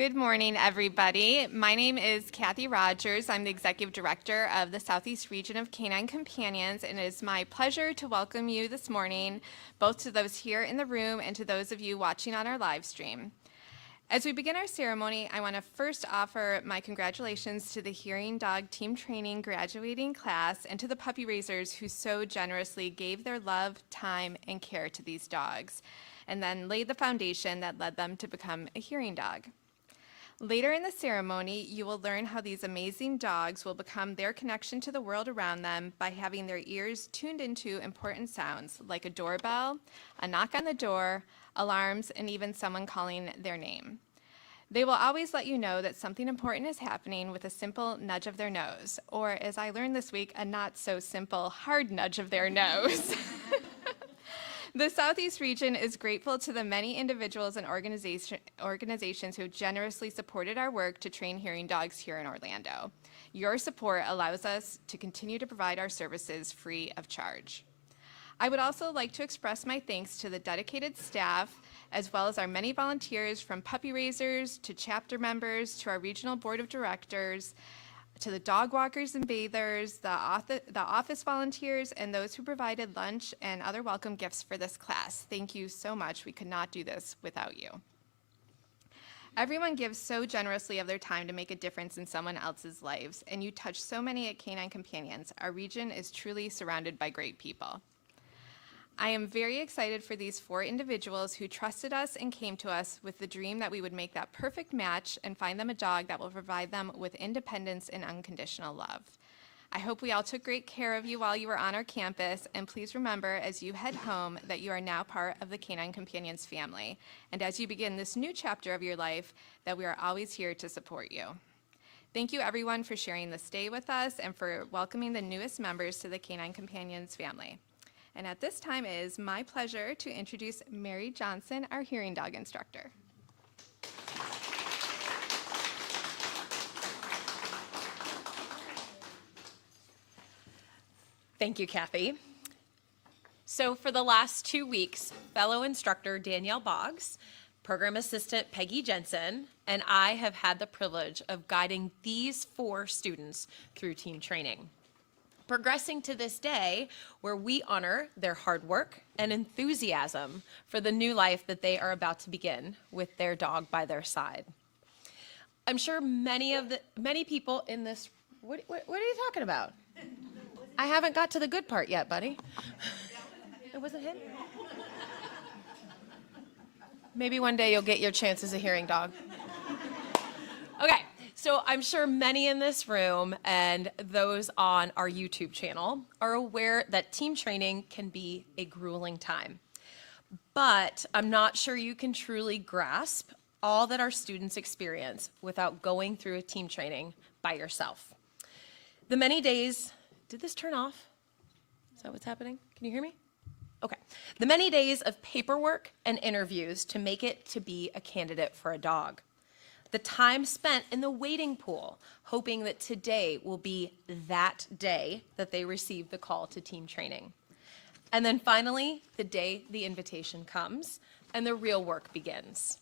Good morning, everybody. My name is Kathy Rogers. I'm the Executive Director of the Southeast Region of Canine Companions, and it is my pleasure to welcome you this morning, both to those here in the room and to those of you watching on our live stream. As we begin our ceremony, I want to first offer my congratulations to the Hearing Dog Team Training graduating class and to the puppy raisers who so generously gave their love, time, and care to these dogs, and then laid the foundation that led them to become a hearing dog. Later in the ceremony, you will learn how these amazing dogs will become their connection to the world around them by having their ears tuned into important sounds like a doorbell, a knock on the door, alarms, and even someone calling their name. They will always let you know that something important is happening with a simple nudge of their nose, or as I learned this week, a not so simple hard nudge of their nose. The Southeast region is grateful to the many individuals and organizations who have generously supported our work to train hearing dogs here in Orlando. Your support allows us to continue to provide our services free of charge. I would also like to express my thanks to the dedicated staff, as well as our many volunteers from puppy raisers to chapter members to our regional board of directors, to the dog walkers and bathers, the office volunteers, and those who provided lunch and other welcome gifts for this class. Thank you so much. We could not do this without you. Everyone gives so generously of their time to make a difference in someone else's lives, and you touch so many at Canine Companions. Our region is truly surrounded by great people. I am very excited for these 4 individuals who trusted us and came to us with the dream that we would make that perfect match and find them a dog that will provide them with independence and unconditional love. I hope we all took great care of you while you were on our campus, and please remember as you head home that you are now part of the Canine Companions family, and as you begin this new chapter of your life, that we are always here to support you. Thank you everyone for sharing this day with us and for welcoming the newest members to the Canine Companions family. And at this time, it is my pleasure to introduce Mary Johnson, our hearing dog instructor. Thank you, Kathy. So for the last 2 weeks, fellow instructor Danielle Boggs, program assistant Peggy Jensen, and I have had the privilege of guiding these 4 students through team training, progressing to this day where we honor their hard work and enthusiasm for the new life that they are about to begin with their dog by their side. I'm sure many people in this, what are you talking about? I haven't got to the good part yet, buddy. It wasn't him? Maybe one day you'll get your chance as a hearing dog. Okay. So I'm sure many in this room and those on our YouTube channel are aware that team training can be a grueling time. But I'm not sure you can truly grasp all that our students experience without going through a team training by yourself. The many days, did this turn off? Is that what's happening? Can you hear me? Okay. The many days of paperwork and interviews to make it to be a candidate for a dog. The time spent in the waiting pool, hoping that today will be that day that they receive the call to team training. And then finally, the day the invitation comes and the real work begins.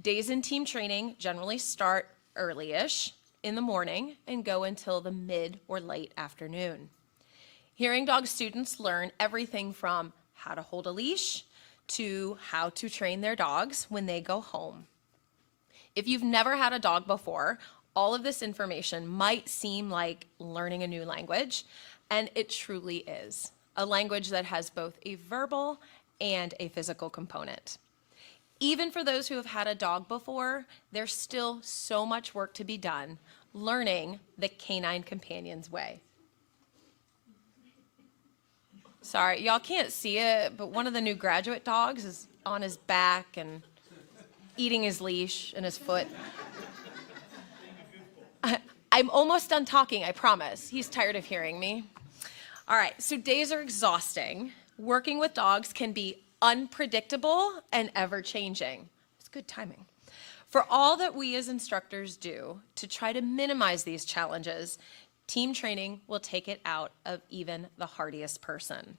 Days in team training generally start early-ish in the morning and go until the mid or late afternoon. Hearing dog students learn everything from how to hold a leash to how to train their dogs when they go home. If you've never had a dog before, all of this information might seem like learning a new language, and it truly is. A language that has both a verbal and a physical component. Even for those who have had a dog before, there's still so much work to be done learning the Canine Companions way. Sorry, y'all can't see it, but one of the new graduate dogs is on his back and eating his leash and his foot. I'm almost done talking, I promise. He's tired of hearing me. All right, so days are exhausting. Working with dogs can be unpredictable and ever-changing. It's good timing. For all that we as instructors do to try to minimize these challenges, team training will take it out of even the hardiest person.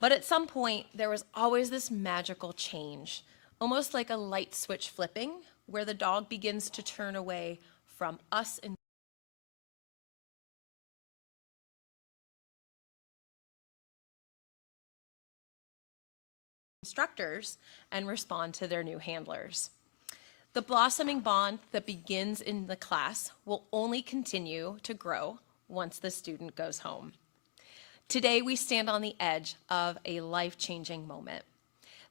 But at some point, there was always this magical change, almost like a light switch flipping, where the dog begins to turn away from us and instructors and respond to their new handlers. The blossoming bond that begins in the class will only continue to grow once the student goes home. Today, we stand on the edge of a life-changing moment.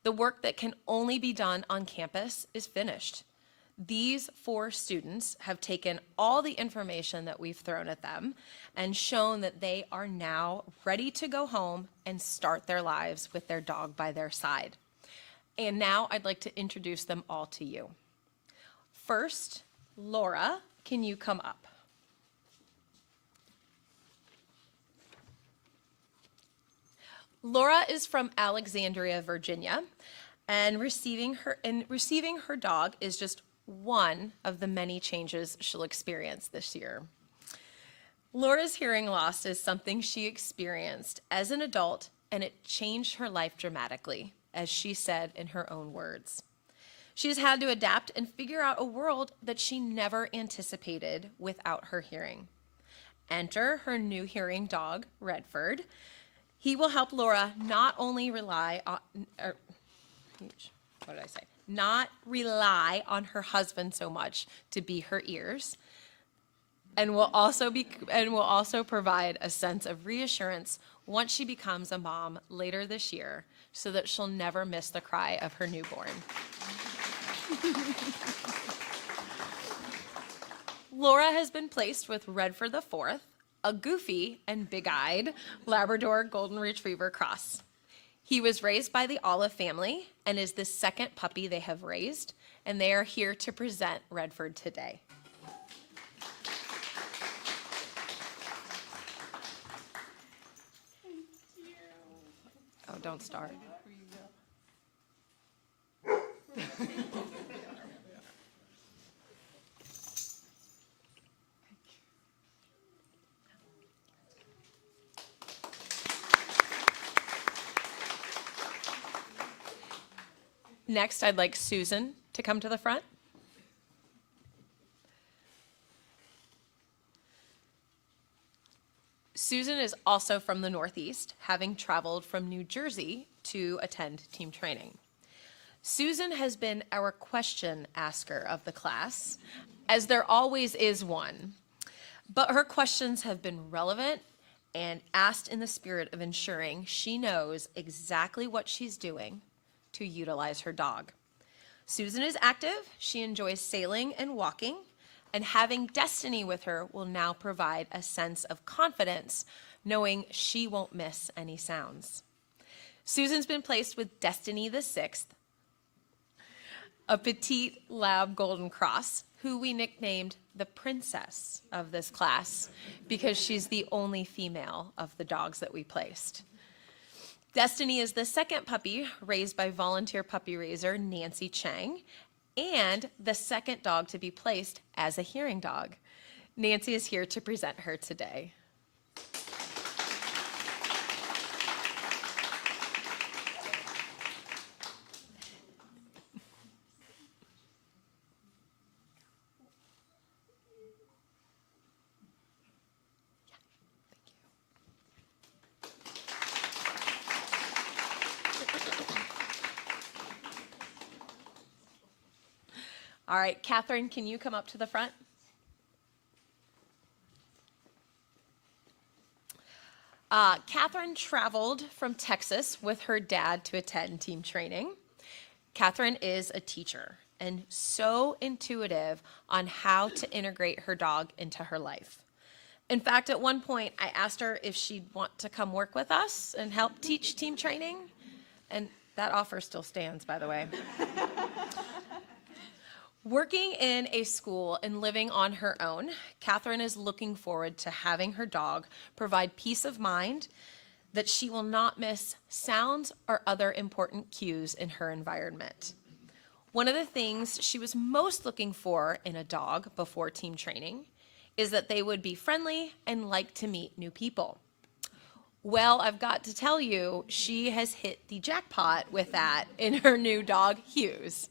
The work that can only be done on campus is finished. These 4 students have taken all the information that we've thrown at them and shown that they are now ready to go home and start their lives with their dog by their side. And now I'd like to introduce them all to you. First, Laura, can you come up? Laura is from Alexandria, Virginia, and receiving her dog is just one of the many changes she'll experience this year. Laura's hearing loss is something she experienced as an adult, and it changed her life dramatically, as she said in her own words. She's had to adapt and figure out a world that she never anticipated without her hearing. Enter her new hearing dog, Redford. He will help Laura not rely on her husband so much to be her ears, and will also provide a sense of reassurance once she becomes a mom later this year, so that she'll never miss the cry of her newborn. Laura has been placed with Redford IV, a goofy and big-eyed Labrador Golden Retriever cross. He was raised by the Olive family and is the second puppy they have raised, and they are here to present Redford today. Oh, don't start. Next, I'd like Susan to come to the front. Susan is also from the Northeast, having traveled from New Jersey to attend team training. Susan has been our question asker of the class, as there always is one. But her questions have been relevant and asked in the spirit of ensuring she knows exactly what she's doing to utilize her dog. Susan is active, she enjoys sailing and walking, and having Destiny with her will now provide a sense of confidence, knowing she won't miss any sounds. Susan's been placed with Destiny the 6th, a petite lab golden cross, who we nicknamed the princess of this class because she's the only female of the dogs that we placed. Destiny is the second puppy raised by volunteer puppy raiser Nancy Chang, and the second dog to be placed as a hearing dog. Nancy is here to present her today. All right, Catherine, can you come up to the front? Catherine traveled from Texas with her dad to attend team training. Catherine is a teacher and so intuitive on how to integrate her dog into her life. In fact, at one point, I asked her if she'd want to come work with us and help teach team training, and that offer still stands, by the way. Working in a school and living on her own, Catherine is looking forward to having her dog provide peace of mind that she will not miss sounds or other important cues in her environment. One of the things she was most looking for in a dog before team training is that they would be friendly and like to meet new people. Well, I've got to tell you, she has hit the jackpot with that in her new dog, Hughes.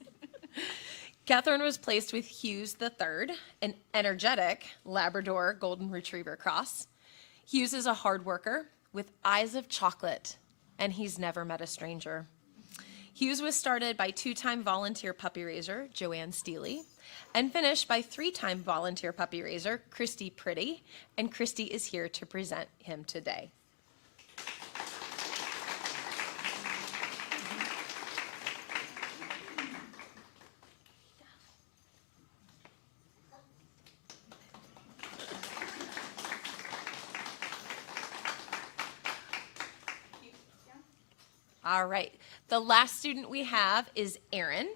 Catherine was placed with Hughes III, an energetic Labrador Golden Retriever cross. Hughes is a hard worker with eyes of chocolate, and he's never met a stranger. Hughes was started by two-time volunteer puppy raiser Joanne Steely and finished by three-time volunteer puppy raiser Christy Pretty, and Christy is here to present him today. All right, the last student we have is Aaron,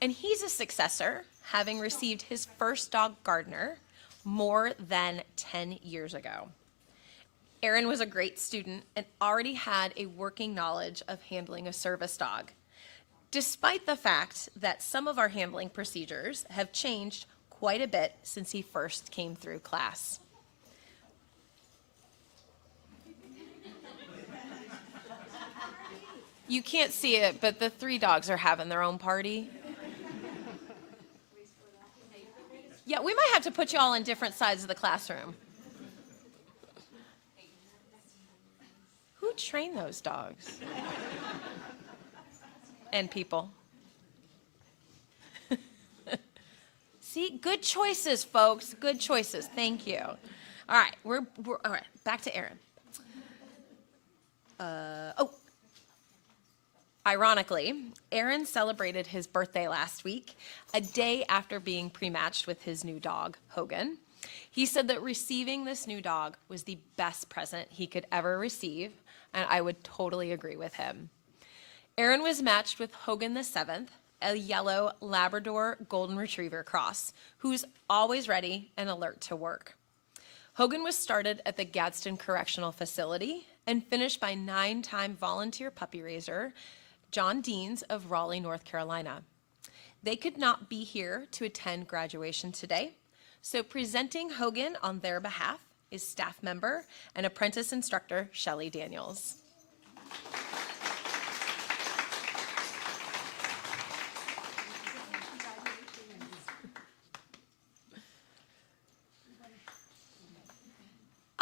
and he's a successor, having received his first dog, Gardner, more than 10 years ago. Aaron was a great student and already had a working knowledge of handling a service dog, despite the fact that some of our handling procedures have changed quite a bit since he first came through class. You can't see it, but the three dogs are having their own party. Yeah, we might have to put you all in different sides of the classroom. Who trained those dogs? And people. See, good choices, folks. Good choices. Thank you. All right, we're all right. Back to Aaron. Ironically, Aaron celebrated his birthday last week, a day after being pre-matched with his new dog, Hogan. He said that receiving this new dog was the best present he could ever receive, and I would totally agree with him. Aaron was matched with Hogan VII, a yellow Labrador Golden Retriever cross, who's always ready and alert to work. Hogan was started at the Gadsden Correctional Facility and finished by 9-time volunteer puppy raiser John Deans of Raleigh, North Carolina. They could not be here to attend graduation today, so presenting Hogan on their behalf is staff member and apprentice instructor Shelley Daniels.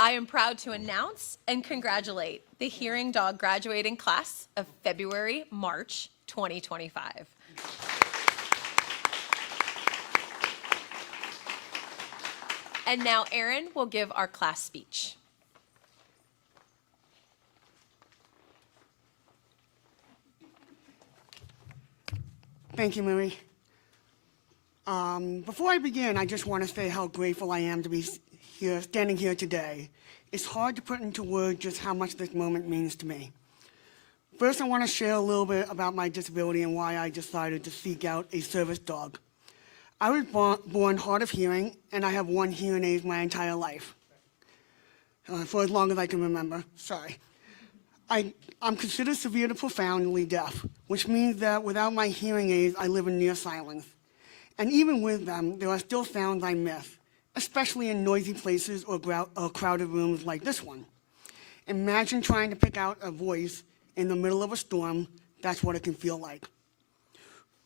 I am proud to announce and congratulate the Hearing Dog graduating class of February-March 2025. And now Aaron will give our class speech. Thank you, Marie. Before I begin, I just want to say how grateful I am to be here, standing here today. It's hard to put into words just how much this moment means to me. First, I want to share a little bit about my disability and why I decided to seek out a service dog. I was born hard of hearing, and I have one hearing aid my entire life, for as long as I can remember. Sorry. I'm considered severe to profoundly deaf, which means that without my hearing aids, I live in near silence. And even with them, there are still sounds I miss, especially in noisy places or crowded rooms like this one. Imagine trying to pick out a voice in the middle of a storm. That's what it can feel like.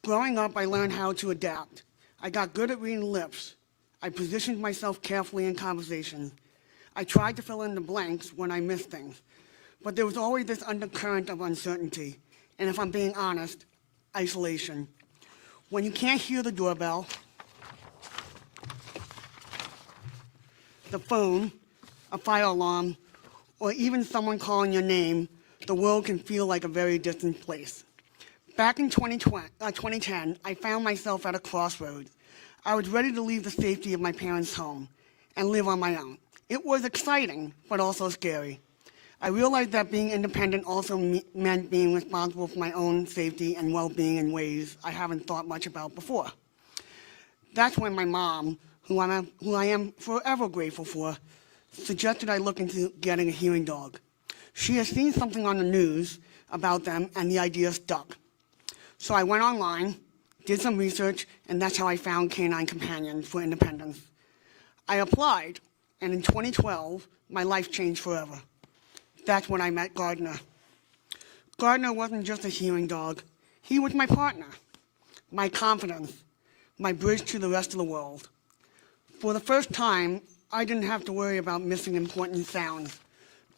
Growing up, I learned how to adapt. I got good at reading lips. I positioned myself carefully in conversations. I tried to fill in the blanks when I missed things. But there was always this undercurrent of uncertainty, and if I'm being honest, isolation. When you can't hear the doorbell, the phone, a fire alarm, or even someone calling your name, the world can feel like a very distant place. Back in 2010, I found myself at a crossroads. I was ready to leave the safety of my parents' home and live on my own. It was exciting, but also scary. I realized that being independent also meant being responsible for my own safety and well-being in ways I haven't thought much about before. That's when my mom, who I am forever grateful for, suggested I look into getting a hearing dog. She has seen something on the news about them, and the idea stuck. So I went online, did some research, and that's how I found Canine Companions for Independence. I applied, and in 2012, my life changed forever. That's when I met Gardner. Gardner wasn't just a hearing dog. He was my partner, my confidence, my bridge to the rest of the world. For the first time, I didn't have to worry about missing important sounds.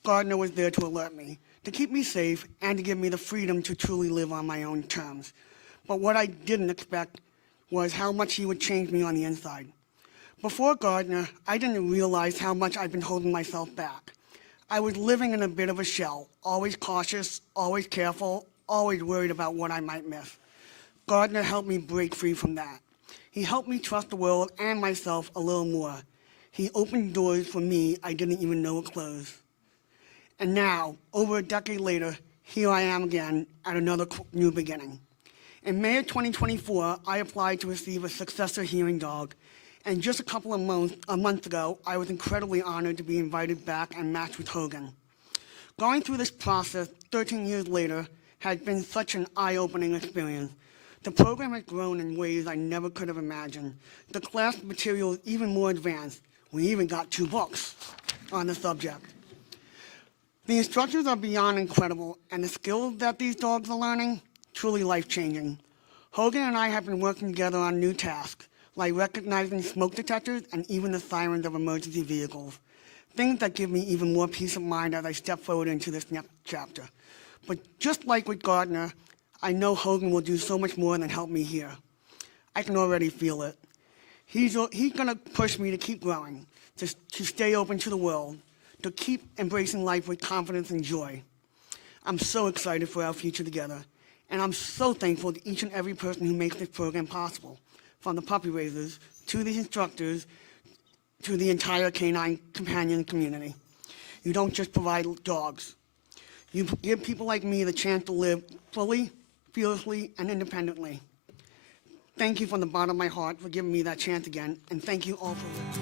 Gardner was there to alert me, to keep me safe, and to give me the freedom to truly live on my own terms. But what I didn't expect was how much he would change me on the inside. Before Gardner, I didn't realize how much I'd been holding myself back. I was living in a bit of a shell, always cautious, always careful, always worried about what I might miss. Gardner helped me break free from that. He helped me trust the world and myself a little more. He opened doors for me I didn't even know were closed. And now, over a decade later, here I am again at another new beginning. In May of 2024, I applied to receive a successor hearing dog, and just a month ago, I was incredibly honored to be invited back and matched with Hogan. Going through this process 13 years later has been such an eye-opening experience. The program has grown in ways I never could have imagined. The class material is even more advanced. We even got 2 books on the subject. The instructors are beyond incredible, and the skills that these dogs are learning, truly life-changing. Hogan and I have been working together on new tasks, like recognizing smoke detectors and even the sirens of emergency vehicles, things that give me even more peace of mind as I step forward into this next chapter. But just like with Gardner, I know Hogan will do so much more than help me here. I can already feel it. He's going to push me to keep growing, to stay open to the world, to keep embracing life with confidence and joy. I'm so excited for our future together, and I'm so thankful to each and every person who makes this program possible, from the puppy raisers, to the instructors, to the entire Canine Companion community. You don't just provide dogs. You give people like me the chance to live fully, fearlessly, and independently. Thank you from the bottom of my heart for giving me that chance again, and thank you all for listening.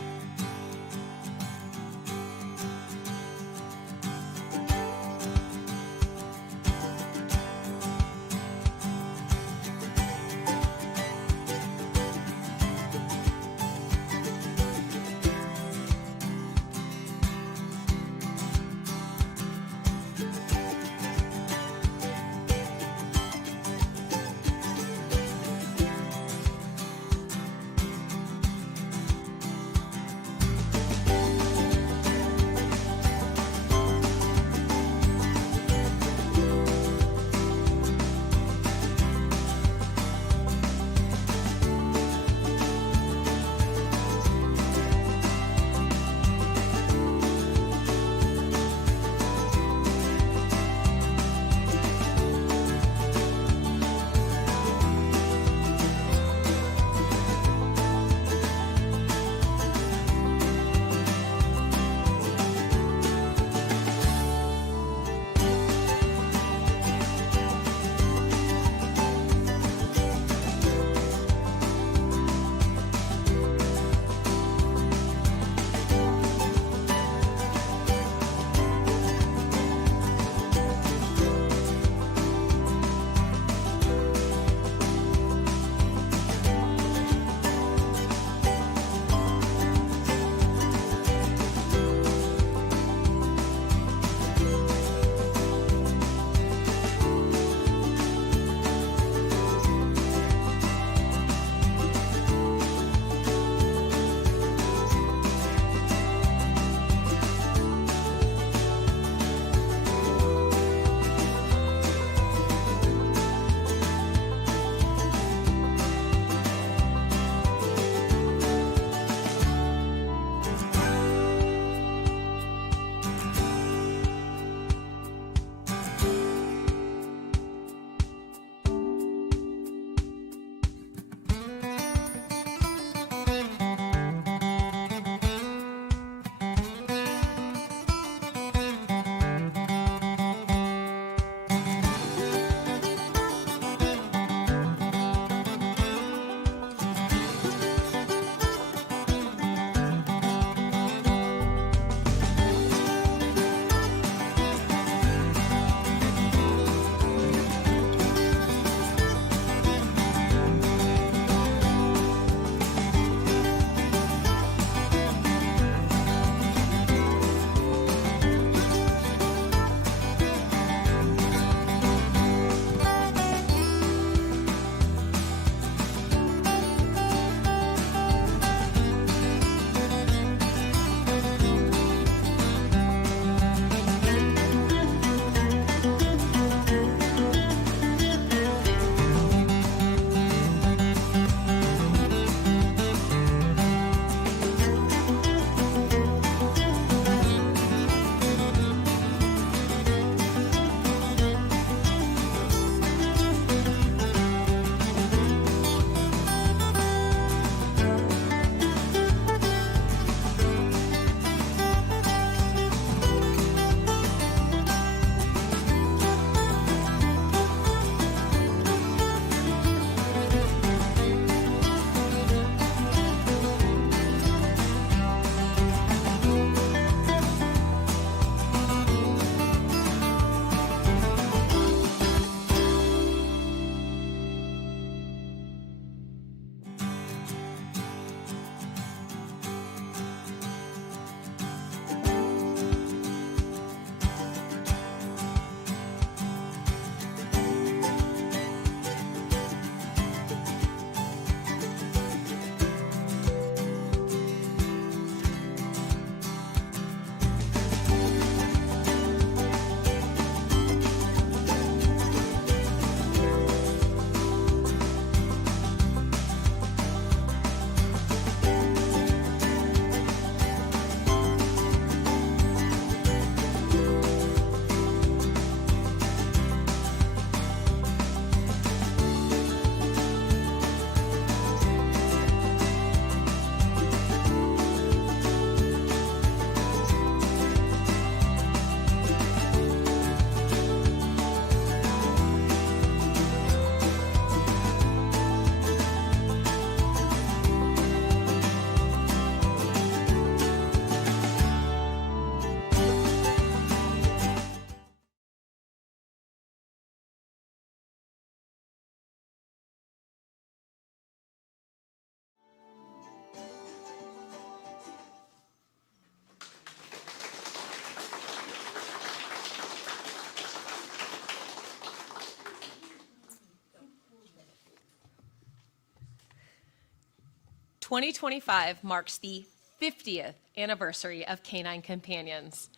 2025 marks the 50th anniversary of Canine Companions.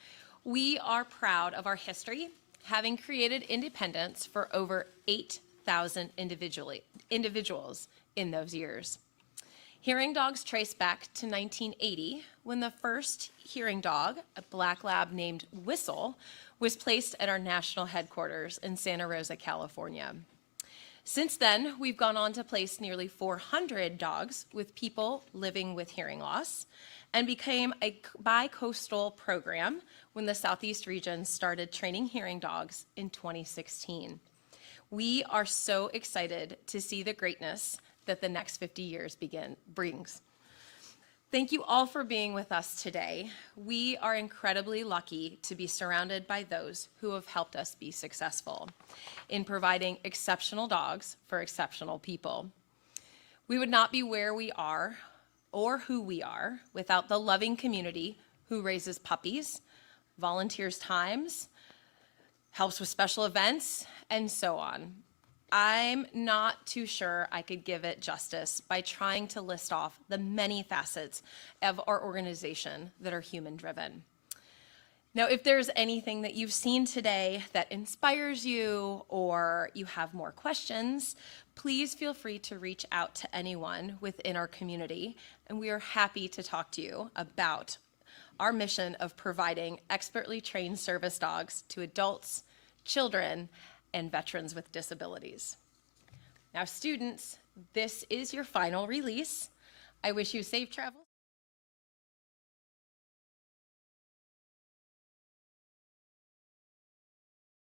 We are proud of our history, having created independence for over 8,000 individuals in those years. Hearing dogs trace back to 1980, when the first hearing dog, a black lab named Whistle, was placed at our national headquarters in Santa Rosa, California. Since then, we've gone on to place nearly 400 dogs with people living with hearing loss and became a bi-coastal program when the Southeast region started training hearing dogs in 2016. We are so excited to see the greatness that the next 50 years brings. Thank you all for being with us today. We are incredibly lucky to be surrounded by those who have helped us be successful in providing exceptional dogs for exceptional people. We would not be where we are or who we are without the loving community who raises puppies, volunteers times, helps with special events, and so on. I'm not too sure I could give it justice by trying to list off the many facets of our organization that are human-driven. Now, if there's anything that you've seen today that inspires you or you have more questions, please feel free to reach out to anyone within our community, and we are happy to talk to you about our mission of providing expertly trained service dogs to adults, children, and veterans with disabilities. Now, students, this is your final release. I wish you safe travel.